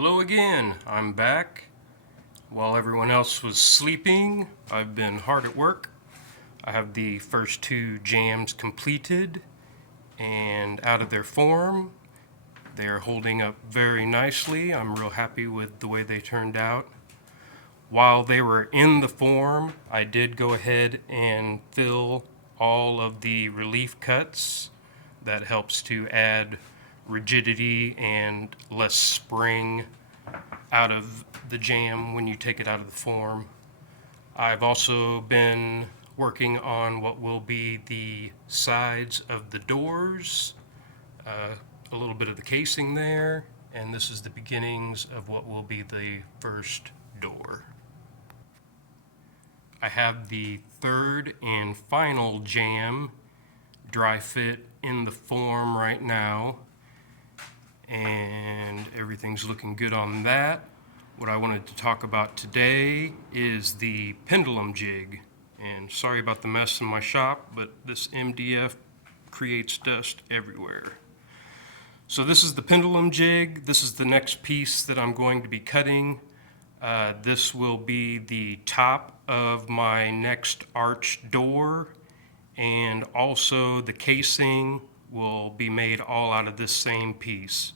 Hello again, I'm back. While everyone else was sleeping, I've been hard at work. I have the first two jams completed and out of their form. They are holding up very nicely. I'm real happy with the way they turned out. While they were in the form, I did go ahead and fill all of the relief cuts. That helps to add rigidity and less spring out of the jam when you take it out of the form. I've also been working on what will be the sides of the doors, a little bit of the casing there, and this is the beginnings of what will be the first door. I have the third and final jam dry fit in the form right now, and everything's looking good on that. What I wanted to talk about today is the pendulum jig. And sorry about the mess in my shop, but this MDF creates dust everywhere. So this is the pendulum jig. This is the next piece that I'm going to be cutting. This will be the top of my next arch door, and also the casing will be made all out of this same piece.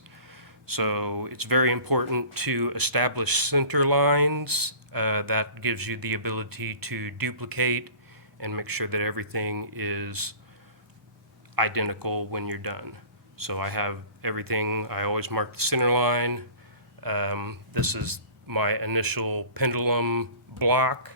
So it's very important to establish center lines. That gives you the ability to duplicate and make sure that everything is identical when you're done. So I have everything, I always mark the center line. This is my initial pendulum block,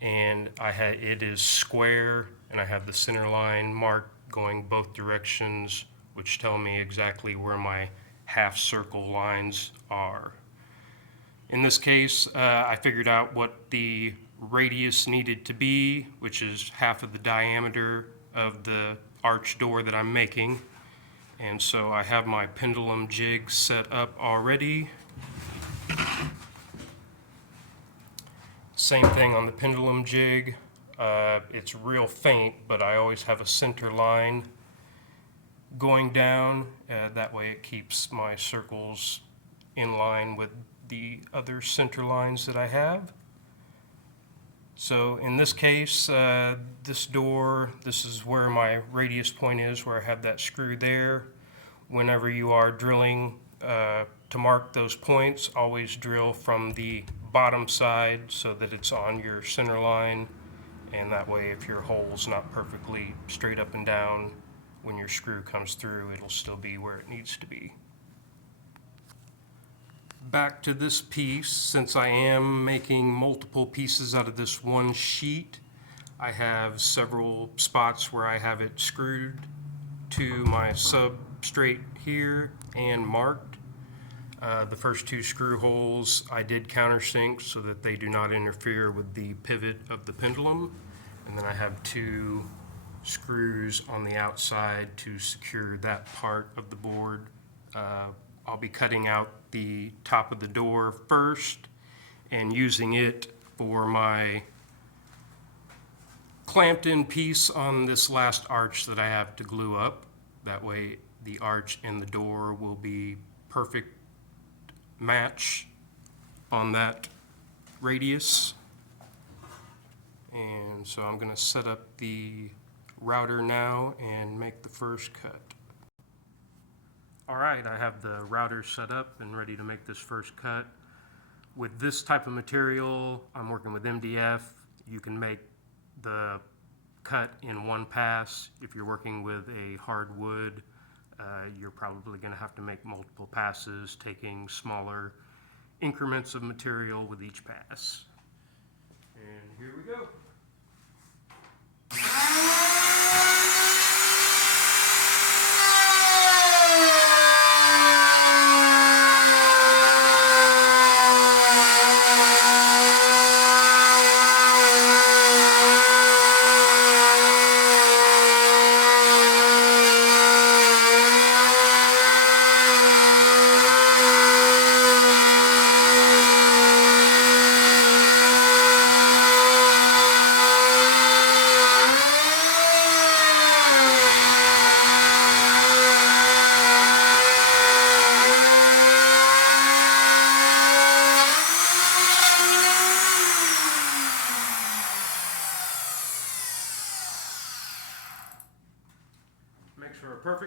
and it is square, and I have the center line marked going both directions, which tell me exactly where my half circle lines are. In this case, I figured out what the radius needed to be, which is half of the diameter of the arch door that I'm making. And so I have my pendulum jig set up already. Same thing on the pendulum jig. It's real faint, but I always have a center line going down. That way it keeps my circles in line with the other center lines that I have. So in this case, this door, this is where my radius point is, where I have that screw there. Whenever you are drilling to mark those points, always drill from the bottom side so that it's on your center line, and that way if your hole's not perfectly straight up and down, when your screw comes through, it'll still be where it needs to be. Back to this piece, since I am making multiple pieces out of this one sheet, I have several spots where I have it screwed to my substrate here and marked. The first two screw holes I did countersink so that they do not interfere with the pivot of the pendulum. And then I have two screws on the outside to secure that part of the board. I'll be cutting out the top of the door first and using it for my clamped in piece on this last arch that I have to glue up. That way the arch and the door will be perfect match on that radius. And so I'm going to set up the router now and make the first cut. Alright, I have the router set up and ready to make this first cut. With this type of material, I'm working with MDF. You can make the cut in one pass. If you're working with a hardwood, you're probably going to have to make multiple passes, taking smaller increments of material with each pass. And here we go.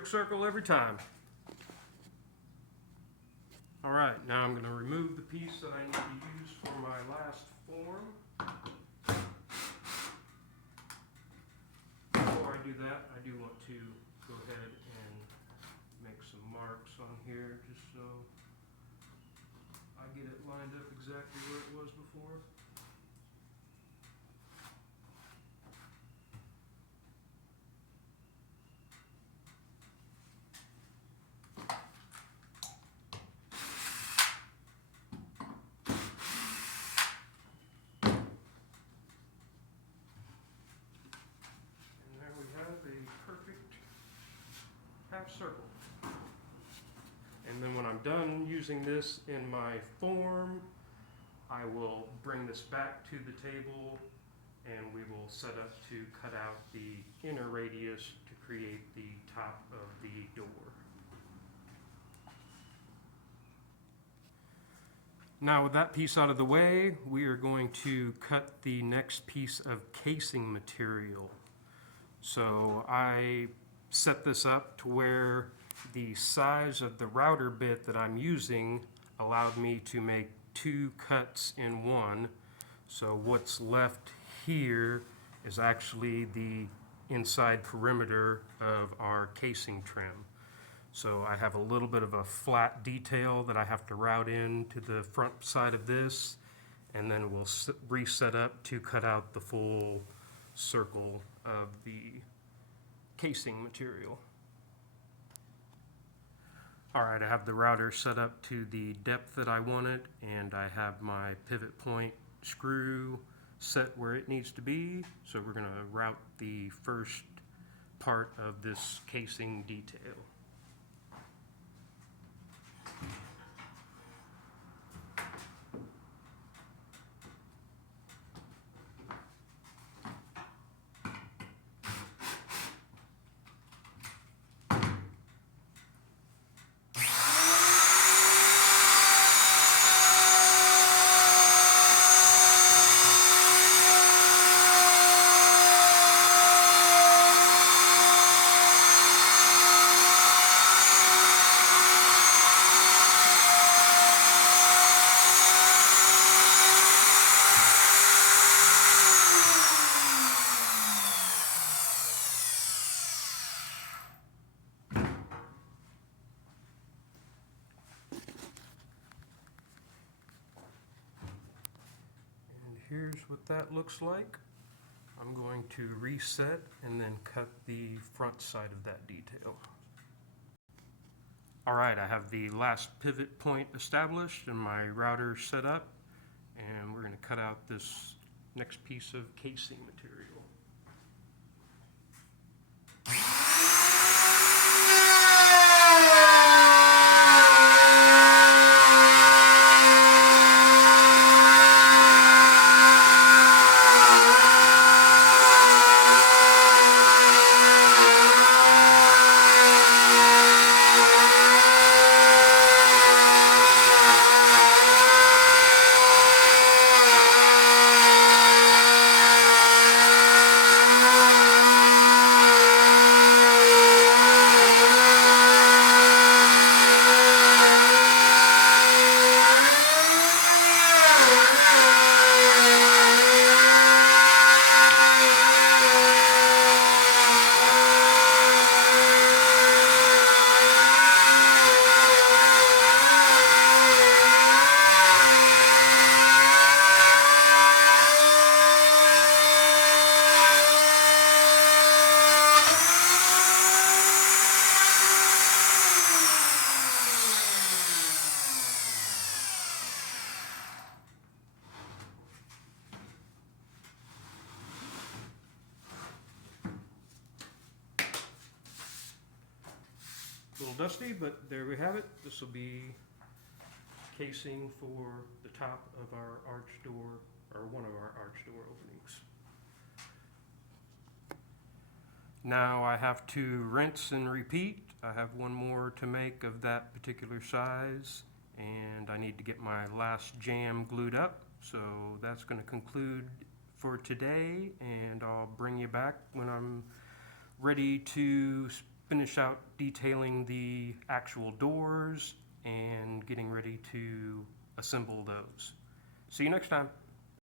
perfect circle every time. All right, now I'm going to remove the piece that I need to use for my last form. Before I do that, I do want to go ahead and make some marks on here just so I get it lined up exactly where it was before. Half circle. And then when I'm done using this in my form, I will bring this back to the table and we will set up to cut out the inner radius to create the top of the door. Now with that piece out of the way, we are going to cut the next piece of casing material. So I set this up to where the size of the router bit that I'm using allowed me to make 2 cuts in one. So what's left here is actually the inside perimeter of our casing trim. So I have a little bit of a flat detail that I have to route in to the front side of this, and then we'll reset up to cut out the full circle of the casing material. Alright, I have the router set up to the depth that I want it, and I have my pivot point screw set where it needs to be. So we're going to route the first part of this casing detail. Here's what that looks like. I'm going to reset and then cut the front side of that detail. Alright, I have the last pivot point established and my router set up, and we're going to cut out this next piece of casing material. A little dusty, but there we have it. This will be casing for the top of our arch door, or one of our arch door openings. Now I have to rinse and repeat. I have one more to make of that particular size, and I need to get my last jamb glued up. So that's going to conclude for today, and I'll bring you back when I'm ready to finish out detailing the actual doors and getting ready to assemble those. See you next time.